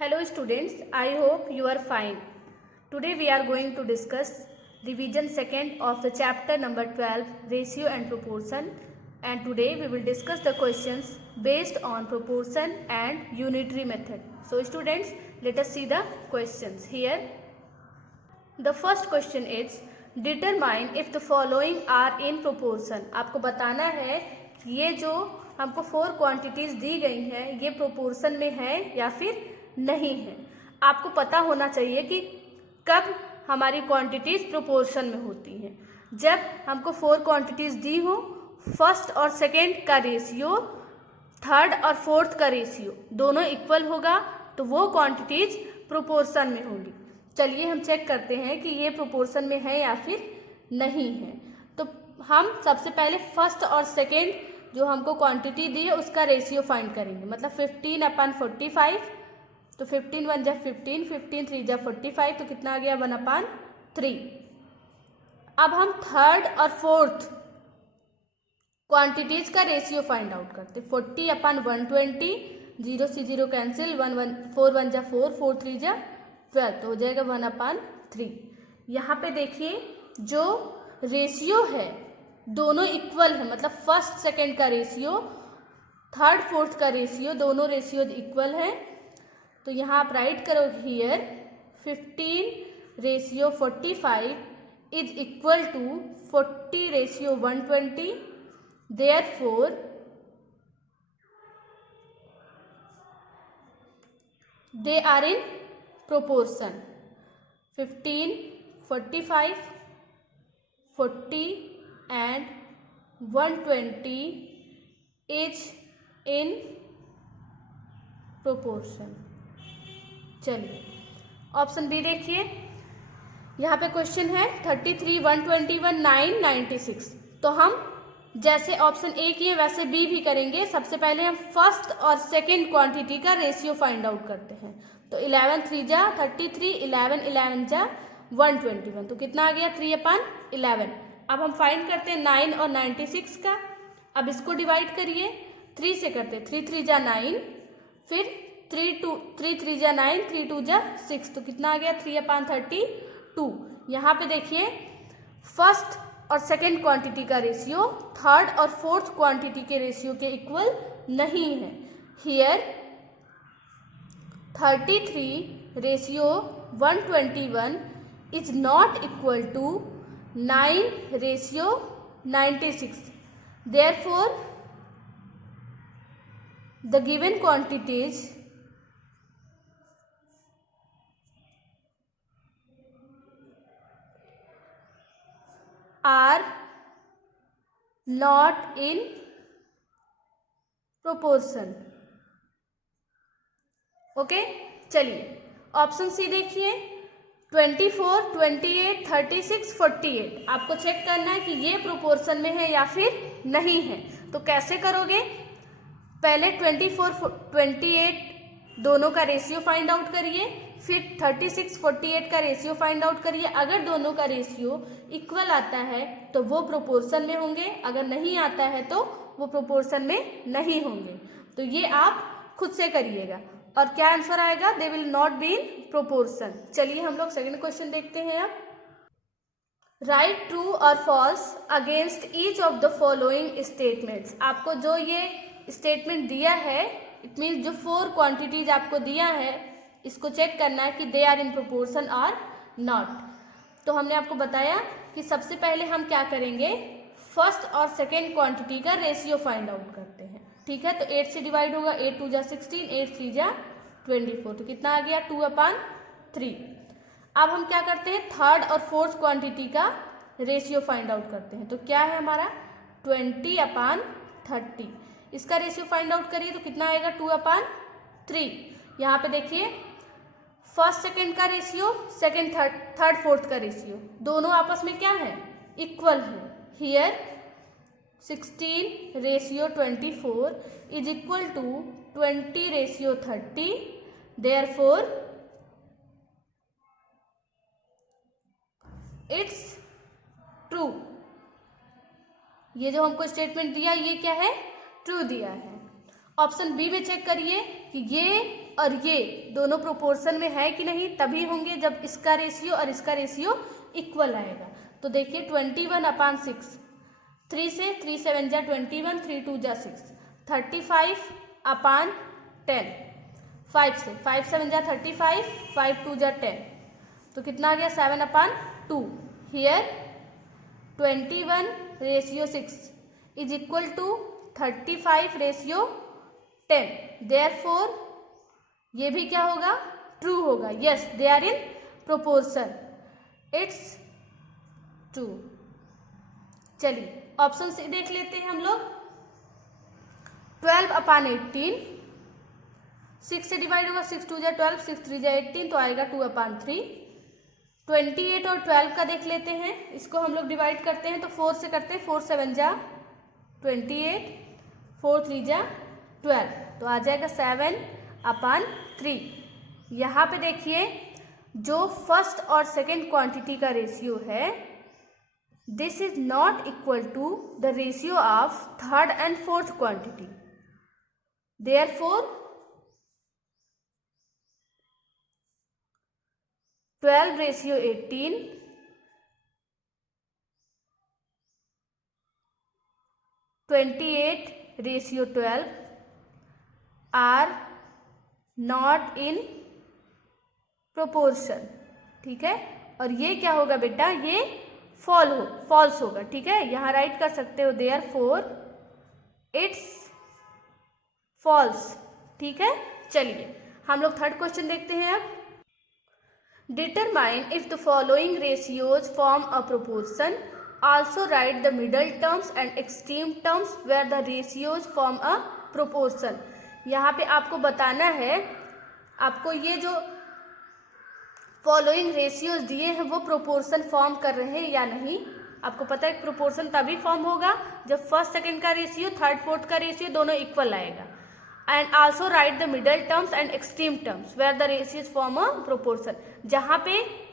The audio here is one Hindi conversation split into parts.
Hello students, I hope you are fine. Today we are going to discuss revision second of the chapter number 12 ratio and proportion, and today we will discuss the questions based on proportion and unitary method. So students, let us see the questions here. The first question is determine if the following are in proportion. आपको बताना है कि ये जो हमको 4 क्वांटिटीज दी गई हैं ये प्रोपोर्शन में है या फिर नहीं है। आपको पता होना चाहिए कि कब हमारी क्वांटिटीज प्रोपोर्शन में होती हैं। जब हमको 4 क्वांटिटीज दी हो, फर्स्ट और सेकेंड का रेशियो थर्ड और फोर्थ का रेशियो दोनों इक्वल होगा तो वो क्वांटिटीज प्रोपोर्शन में होंगी। चलिए हम चेक करते हैं कि ये प्रोपोर्शन में है या फिर नहीं है। तो हम सबसे पहले फर्स्ट और सेकेंड जो हमको क्वांटिटी दी है उसका रेशियो फाइंड करेंगे। मतलब 15/45, तो 15 1 जा 15, 15 3 जा 45, तो कितना आ गया 1/3। अब हम थर्ड और फोर्थ क्वांटिटीज का रेशियो फाइंड आउट करते। 40/120, 0 से 0 कैंसिल, 4 1 जा 4, 4 3 जा 12, तो हो जाएगा 1/3। यहाँ पे देखिए जो रेशियो है दोनों इक्वल है, मतलब फर्स्ट सेकेंड का रेशियो थर्ड फोर्थ का रेशियो दोनों रेशियो इक्वल है। तो यहाँ आप राइट करो here 15/45 is equal to 40/120, therefore they are in proportion। 15, 45, 40 and 120 is in proportion। चलिए ऑप्शन बी देखिए, यहाँ पे क्वेश्चन है 33, 121, 9, 96। तो हम जैसे ऑप्शन ए किए वैसे बी भी करेंगे। सबसे पहले हम फर्स्ट और सेकेंड क्वांटिटी का रेशियो फाइंड आउट करते हैं। तो 11 3 जा 33, 11 11 जा 121, तो कितना आ गया 3/11। अब हम फाइंड करते हैं 9 और 96 का। अब इसको डिवाइड करिए, 3 से करते, 3 3 जा 9, फिर 3 3 जा 9, 3 2 जा 6, तो कितना आ गया 3/32। यहाँ पे देखिए फर्स्ट और सेकेंड क्वांटिटी का रेशियो थर्ड और फोर्थ क्वांटिटी के रेशियो के इक्वल नहीं है। Here 33/121 is not equal to 9/96। Therefore, the given quantities are not in proportion। Okay, चलिए ऑप्शन सी देखिए 24, 28, 36, 48। आपको चेक करना है कि ये प्रोपोर्शन में है या फिर नहीं है। तो कैसे करोगे, पहले 24, 28 दोनों का रेशियो फाइंड आउट करिए, फिर 36, 48 का रेशियो फाइंड आउट करिए। अगर दोनों का रेशियो इक्वल आता है तो वो प्रोपोर्शन में होंगे, अगर नहीं आता है तो वो प्रोपोर्शन में नहीं होंगे। तो ये आप खुद से करिएगा और क्या आंसर आएगा, they will not be in proportion. चलिए हम लोग सेकेंड क्वेश्चन देखते हैं। अब राइट ट्रू और false against each of the following statements. आपको जो ये स्टेटमेंट दिया है, इट मीन्स जो 4 क्वांटिटीज आपको दिया है इसको चेक करना है कि दे आर इन प्रोपोर्शन और नॉट। तो हमने आपको बताया कि सबसे पहले हम क्या करेंगे, फर्स्ट और सेकेंड क्वांटिटी का रेशियो फाइंड आउट करते हैं। ठीक है, तो 8 से डिवाइड होगा, 8 2 जा 16, 8 3 जा 24, तो कितना आ गया 2/3। अब हम क्या करते हैं, थर्ड और फोर्थ क्वांटिटी का रेशियो फाइंड आउट करते हैं। तो क्या है हमारा 20/30। इसका रेशियो फाइंड आउट करिए तो कितना आएगा 2/3। यहाँ पे देखिए फर्स्ट सेकेंड का रेशियो, सेकेंड थर्ड फोर्थ का रेशियो दोनों आपस में क्या है, इक्वल है। Here 16/24 is equal to 20/30। Therefore it's true. ये जो हमको स्टेटमेंट दिया ये क्या है, ट्रू दिया है। ऑप्शन बी में चेक करिए कि ये और ये दोनों प्रोपोर्शन में है कि नहीं, तभी होंगे जब इसका रेशियो और इसका रेशियो इक्वल आएगा। तो देखिए 21/6, 3 से 3 7 जा 21, 3 2 जा 6, 35/10, 5 से 5 7 जा 35, 5 2 जा 10, तो कितना आ गया 7/2। Here 21/6 is equal to 35/10, therefore ये भी क्या होगा, ट्रू होगा। Yes, they are in proportion, it's true. चलिए ऑप्शन सी देख लेते हैं हम लोग। 12/18, 6 से डिवाइड होगा, 6 2 जा 12, 6 3 जा 18, तो आएगा 2/3। 28 और 12 का देख लेते हैं, इसको हम लोग डिवाइड करते हैं तो 4 से करते हैं, 4 7 जा 28, 4 3 जा 12, तो आ जाएगा 7/3। यहाँ पे देखिए जो फर्स्ट और सेकेंड क्वांटिटी का रेशियो है, this is not equal to the ratio of third and fourth quantity, therefore 12/18, 28/12 are not in proportion. ठीक है, और ये क्या होगा बेटा, ये फॉल्स होगा। ठीक है, यहाँ राइट कर सकते हो देयरफॉर इट्स फॉल्स। ठीक है, चलिए हम लोग थर्ड क्वेश्चन देखते हैं अब। Determine if the following ratios form a proportion, also write the middle terms and extreme terms where the ratios form a proportion. यहाँ पे आपको बताना है, आपको ये जो फॉलोइंग रेशियोज दिए हैं वो प्रोपोर्शन फॉर्म कर रहे हैं या नहीं। आपको पता है प्रोपोर्शन तभी फॉर्म होगा जब फर्स्ट सेकंड का रेशियो, थर्ड फोर्थ का रेशियो दोनों इक्वल आएगा। And also write the middle terms and extreme terms where the ratios form a proportion. जहाँ पे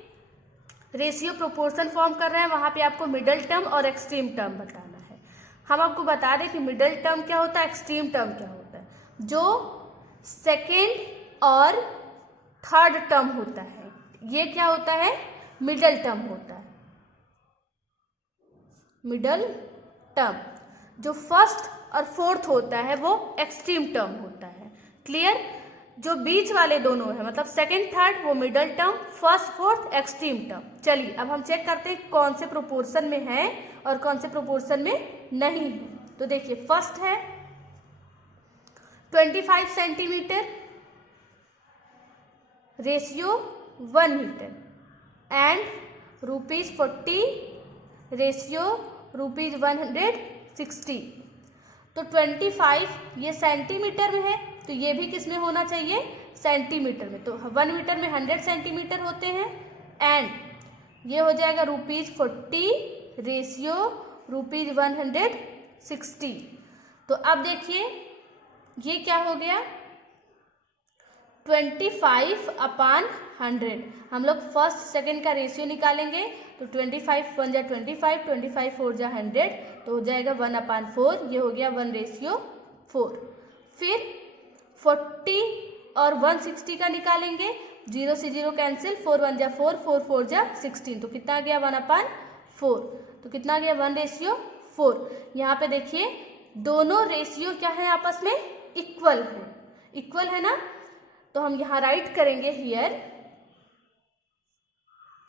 रेशियो प्रोपोर्शन फॉर्म कर रहे हैं वहाँ पे आपको मिडल टर्म और एक्सट्रीम टर्म बताना है। हम आपको बता दें कि मिडल टर्म क्या होता है, एक्सट्रीम टर्म क्या होता है। जो सेकेंड और थर्ड टर्म होता है ये क्या होता है, मिडल टर्म होता है। मिडल टर्म जो फर्स्ट और फोर्थ होता है वो एक्सट्रीम टर्म होता है। क्लियर, जो बीच वाले दोनों है मतलब सेकेंड थर्ड वो middle term, first fourth extreme term. चलिए अब हम चेक करते हैं कौन से प्रोपोर्शन में है और कौन से प्रोपोर्शन में नहीं है। तो देखिए फर्स्ट है 25 centimetre, ratio 1 metre, and ₹40, ratio ₹160। तो 25 ये सेंटीमीटर में है तो ये भी किस में होना चाहिए, सेंटीमीटर में। तो 1 मीटर में 100 सेंटीमीटर होते हैं, एंड ये हो जाएगा ₹40, रेशियो ₹160। तो अब देखिए ये क्या हो गया, 25/100। हम लोग फर्स्ट सेकेंड का रेशियो निकालेंगे तो 25 1 जा 25, 25 4 जा 100, तो हो जाएगा 1/4। ये हो गया 1/4। फिर 40 और 160 का निकालेंगे, 0 से 0 कैंसिल, 4 1 जा 4, 4 4 जा 16, तो कितना आ गया 1/4। तो कितना आ गया 1/4। यहाँ पे देखिए दोनों रेशियो क्या है, आपस में इक्वल है। इक्वल है ना, तो हम यहाँ राइट करेंगे हियर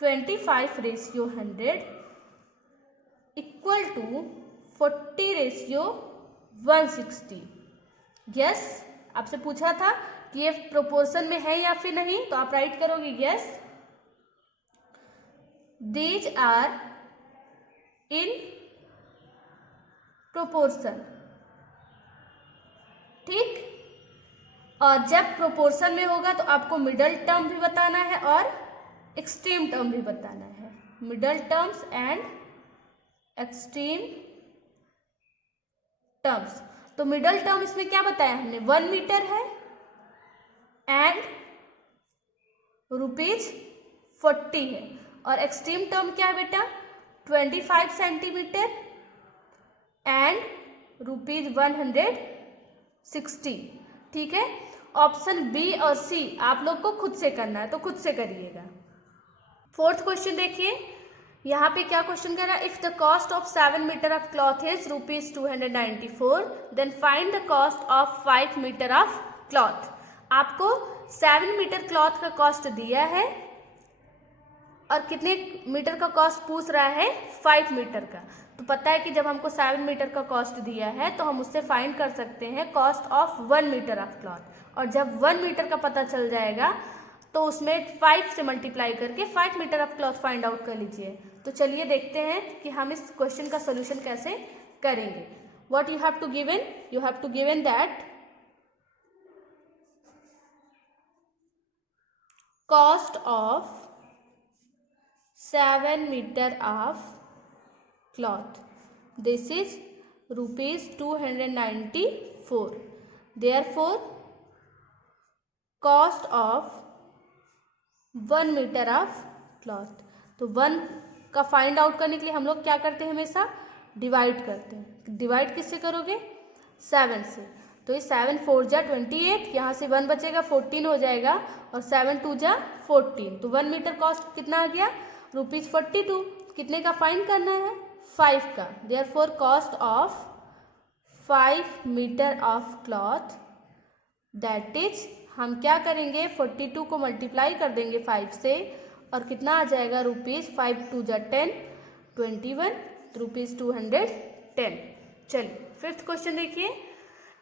25/100 इक्वल टू 40/160। यस, आपसे पूछा था कि ये प्रोपोर्शन में है या फिर नहीं, तो आप राइट करोगे yes, these are in proportion. ठीक, और जब प्रोपोर्शन में होगा तो आपको मिडल टर्म भी बताना है और एक्सट्रीम टर्म भी बताना है। Middle terms and extreme terms. तो मिडल टर्म इसमें क्या बताया हमने, 1 मीटर है एंड ₹40 है, और एक्सट्रीम टर्म क्या है बेटा, 25 सेंटीमीटर एंड ₹160। ठीक है, ऑप्शन बी और सी आप लोग को खुद से करना है, तो खुद से करिएगा। फोर्थ क्वेश्चन देखिए, यहाँ पे क्या क्वेश्चन कह रहा है, if the cost of 7 metre of cloth is ₹294, then find the cost of 5 metre of cloth. आपको 7 मीटर क्लॉथ का कॉस्ट दिया है और कितने मीटर का कॉस्ट पूछ रहा है, 5 मीटर का। तो पता है कि जब हमको 7 मीटर का कॉस्ट दिया है तो हम उससे फाइंड कर सकते हैं cost of 1 metre of cloth, और जब 1 मीटर का पता चल जाएगा तो उसमें 5 से मल्टीप्लाई करके 5 metre of cloth find out कर लीजिए। तो चलिए देखते हैं कि हम इस क्वेश्चन का सोल्यूशन कैसे करेंगे। What you have to given, you have to given that cost of 7 meter of cloth, this is ₹294. Therefore cost of 1 meter of cloth, तो 1 का फाइंड आउट करने के लिए हम लोग क्या करते हैं, हमेशा डिवाइड करते हैं। डिवाइड किससे करोगे, 7 से। तो ये 7 4 जा 28, यहाँ से 1 बचेगा 14 हो जाएगा, और 7 2 जा 14। तो 1 मीटर कॉस्ट कितना आ गया, ₹42। कितने का फाइंड करना है, 5 का। Therefore cost of 5 metre of cloth, that is हम क्या करेंगे, 42 को मल्टीप्लाई कर देंगे 5 से, और कितना आ जाएगा, ₹5 2 जा 10 21, ₹210। चलिए फिफ्थ क्वेश्चन देखिए,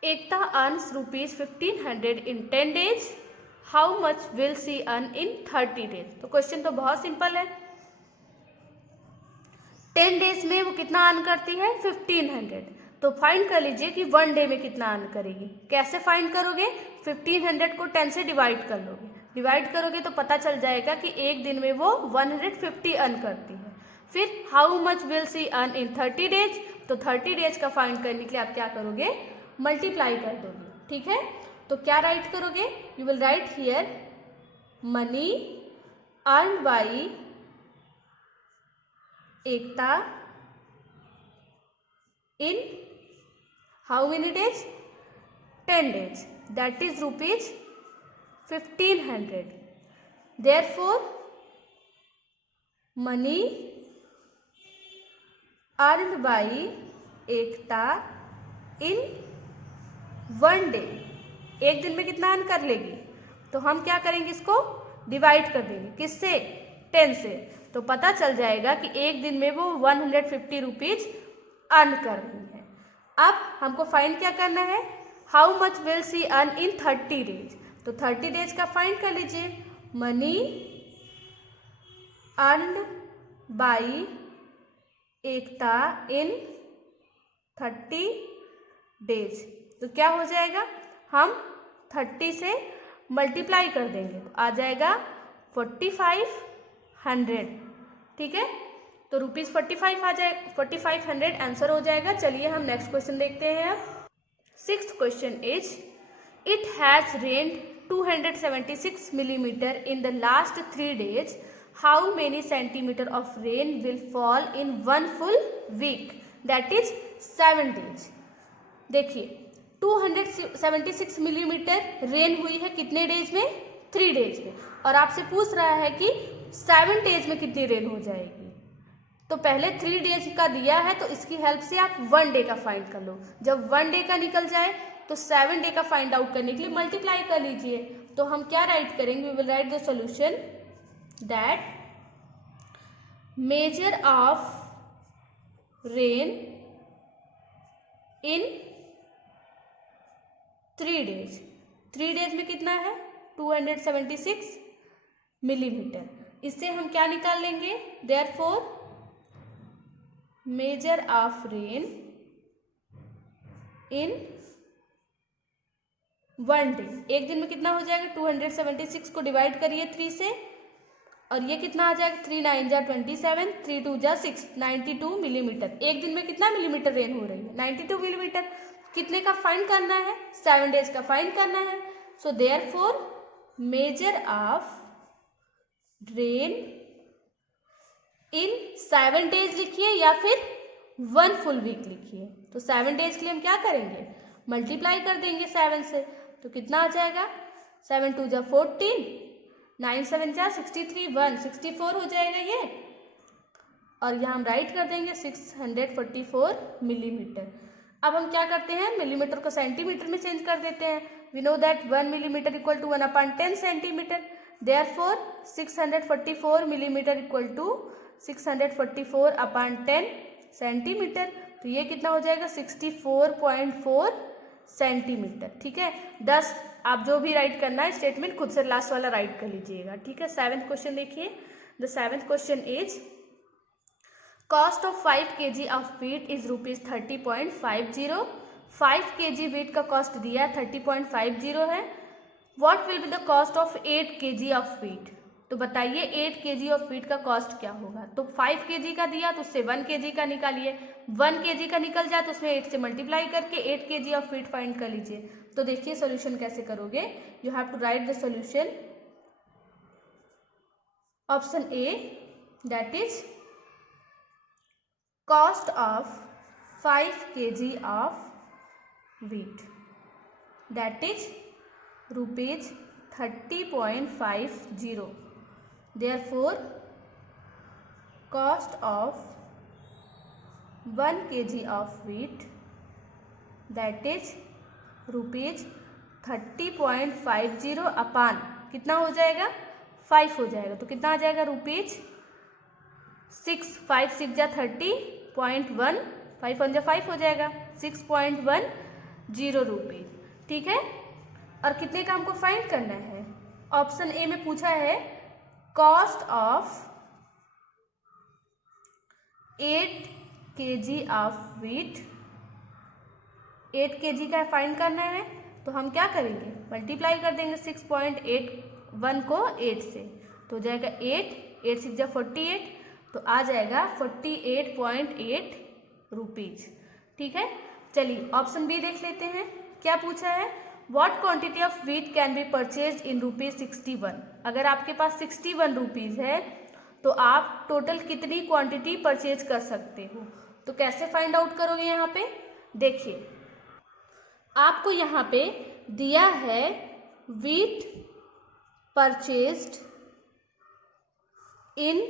Ekta earns ₹1500 in 10 days, how much will she earn in 30 days। तो क्वेश्चन तो बहुत सिंपल है, 10 days में वो कितना अर्न करती है, 1500। तो फाइंड कर लीजिए कि 1 डे में कितना अर्न करेगी। कैसे फाइंड करोगे, 1500 को 10 से डिवाइड कर लोगे। डिवाइड करोगे तो पता चल जाएगा कि एक दिन में वो 150 अर्न करती है। फिर how much will she earn in 30 days, तो 30 days का फाइंड करने के लिए आप क्या करोगे, मल्टीप्लाई कर दोगे। ठीक है, तो क्या राइट करोगे, you will write here money earn by Ekta in how many days, 10 days, that is ₹1500. Therefore money earned by Ekta in 1 day, एक दिन में कितना अर्न कर लेगी, तो हम क्या करेंगे, इसको डिवाइड कर देंगे किससे, 10 से। तो पता चल जाएगा कि एक दिन में वो 150 रुपीज अर्न कर रही है। अब हमको फाइंड क्या करना है, how much will she earn in 30 days। तो 30 days का फाइंड कर लीजिए, money earned by Ekta in 30 days। तो क्या हो जाएगा, हम 30 से मल्टीप्लाई कर देंगे तो आ जाएगा 4500। ठीक है, तो ₹45 आ जाए, 4500 आंसर हो जाएगा। चलिए हम नेक्स्ट क्वेश्चन देखते हैं। अब 6th question is, it has rained 276 millimetre in the last 3 days, how many centimetre of rain will fall in 1 full week, that is 7 days। देखिए 276 मिलीमीटर रेन हुई है कितने डेज में, 3 days में, और आपसे पूछ रहा है कि 7 days में कितनी रेन हो जाएगी। तो पहले 3 days का दिया है, तो इसकी हेल्प से आप 1 डे का फाइंड कर लो। जब 1 डे का निकल जाए तो 7 डे का फाइंड आउट करने के लिए मल्टीप्लाई कर लीजिए। तो हम क्या राइट करेंगे, we will write the solution that measure of rain in 3 days। 3 days में कितना है, 276 मिलीमीटर। इससे हम क्या निकाल लेंगे, therefore major of rain in 1 day, एक दिन में कितना हो जाएगा, 276 को डिवाइड करिए 3 से, और ये कितना आ जाएगा, 3 9 जा 27, 3 2 जा 6, 92 मिलीमीटर। एक दिन में कितना मिलीमीटर रेन हो रही है, 92 मिलीमीटर। कितने का फाइंड करना है, 7 days का फाइंड करना है। So therefore major of rain in 7 days लिखिए या फिर 1 full week लिखिए। तो 7 days के लिए हम क्या करेंगे, मल्टीप्लाई कर देंगे 7 से, तो कितना आ जाएगा, 7 2 जा 14, 9 7 जा 63, 1 64 हो जाएगा ये, और यहाँ हम राइट कर देंगे 644 मिलीमीटर। अब हम क्या करते हैं, मिलीमीटर को सेंटीमीटर में चेंज कर देते हैं। We know that 1 millimetre equal to 1/10 centimetre, therefore 644 millimetre equal to 644/10 centimetre. तो ये कितना हो जाएगा, 64.4 सेंटीमीटर। ठीक है, 10 आप जो भी राइट करना है स्टेटमेंट खुद से लास्ट वाला राइट कर लीजिएगा। ठीक है, 7th क्वेश्चन देखिए। The 7th question is cost of 5 kg of wheat is ₹30.50। 5 kg wheat का कॉस्ट दिया 30.50 है। What will be the cost of 8 kg of wheat. तो बताइए 8 kg ऑफ व्हीट का कॉस्ट क्या होगा। तो 5 kg का दिया तो उससे 1 kg का निकालिए, 1 kg का निकल जाए तो उसमें 8 से मल्टीप्लाई करके 8 kg ऑफ व्हीट फाइंड कर लीजिए। तो देखिए सोल्यूशन कैसे करोगे। You have to write the solution. Option A, that is cost of 5 kg of wheat, that is ₹30.50. Therefore cost of 1 kg of wheat, that is ₹30.50 अपान कितना हो जाएगा, 5 हो जाएगा। तो कितना आ जाएगा, ₹6, 5 6 जा 30.1, 5 1 जा 5 हो जाएगा, 6.10 रुपीज। ठीक है, और कितने का हमको फाइंड करना है। ऑप्शन ए में पूछा है cost of 8 kg of wheat, 8 kg का फाइंड करना है। तो हम क्या करेंगे, मल्टीप्लाई कर देंगे 6.81 को 8 से, तो हो जाएगा 8 6 जा 48, तो आ जाएगा 48.8 रुपीज। ठीक है, चलिए ऑप्शन बी देख लेते हैं क्या पूछा है। What quantity of wheat can be purchase in ₹61। अगर आपके पास 61 रुपीज है तो आप टोटल कितनी क्वांटिटी परचेज कर सकते हो। तो कैसे फाइंड आउट करोगे, यहाँ पे देखिए आपको यहाँ पे दिया है व्हीट परचेज्ड इन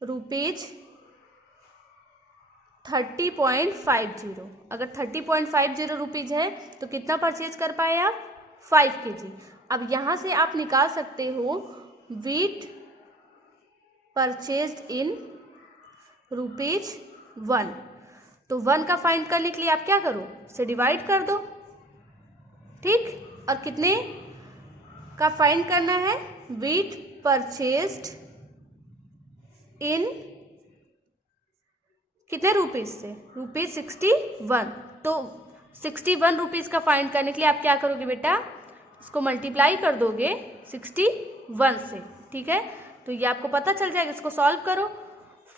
₹30.50। अगर 30.50 रुपीज है तो कितना परचेज कर पाए आप, 5 kg। अब यहाँ से आप निकाल सकते हो व्हीट परचेज्ड इन ₹1। तो 1 का फाइंड करने के लिए आप क्या करो, से डिवाइड कर दो। ठीक, और कितने का फाइंड करना है, व्हीट परचेज्ड इन कितने रुपीज से, ₹61। तो 61 रुपीज का फाइंड करने के लिए आप क्या करोगे बेटा, इसको मल्टीप्लाई कर दोगे 61 से। ठीक है, तो ये आपको पता चल जाएगा। इसको सॉल्व करो,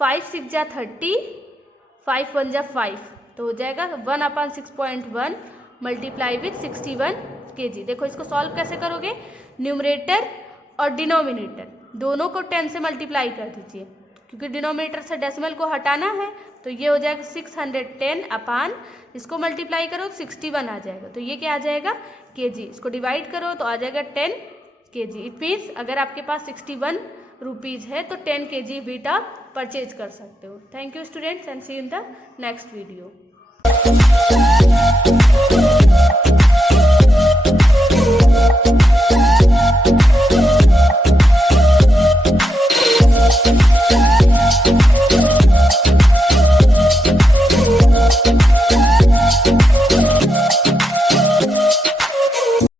5 6 जा 30, 5 1 जा 5, तो हो जाएगा 1/6.1 मल्टीप्लाई विथ 61 kg। देखो इसको सॉल्व कैसे करोगे, न्यूमरेटर और डिनोमिनेटर दोनों को 10 से मल्टीप्लाई कर दीजिए, क्योंकि डिनोमिनेटर से डेसिमल को हटाना है। तो ये हो जाएगा 610 अपान, इसको मल्टीप्लाई करो 61 आ जाएगा। तो ये क्या आ जाएगा, kg। इसको डिवाइड करो तो आ जाएगा 10 kg। इट मीन्स अगर आपके पास 61 रुपीज है तो 10 kg व्हीट आप परचेज कर सकते हो। Thank you students and see you in the next video.